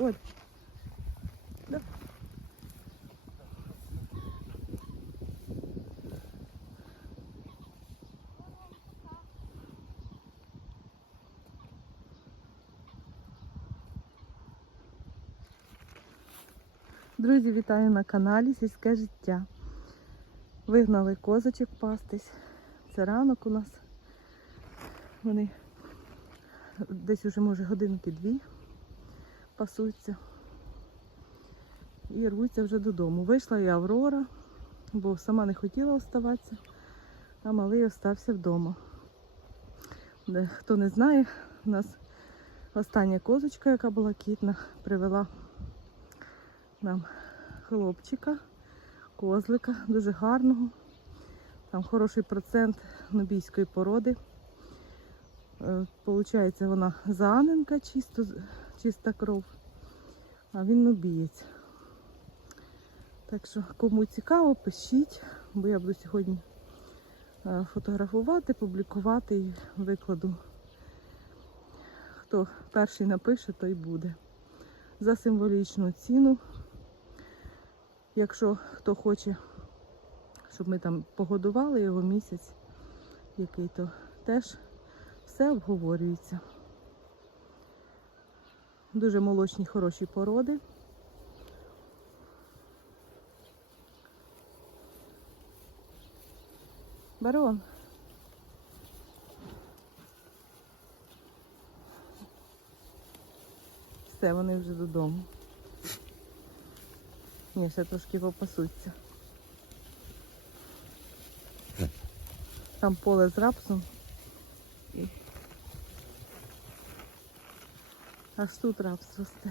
От. Да. Друзі, вітаю на каналі Сільське життя. Вигнали козочок пастись. Це ранок у нас. Вони десь уже, може, годинки дві пасуться. І рвуться вже додому. Вийшла і Аврора, бо сама не хотіла оставатися, а малий остався вдома. Де, хто не знає, у нас остання козочка, яка була кітна, привела нам хлопчика, козлика, дуже гарного. Там хороший процент нубійської породи. Е, Получається, вона зааненка, чисто, чиста кров, а він нубієць. Так що, кому цікаво, пишіть, бо я буду сьогодні е, фотографувати, публікувати і викладу. Хто перший напише, той буде. За символічну ціну. Якщо хто хоче, щоб ми там погодували його місяць, який то теж все обговорюється. Дуже молочні, хороші породи. Барон. Все, вони вже додому. Ні, ще трошки попасуться. Там поле з рапсом. Аж тут рапс росте.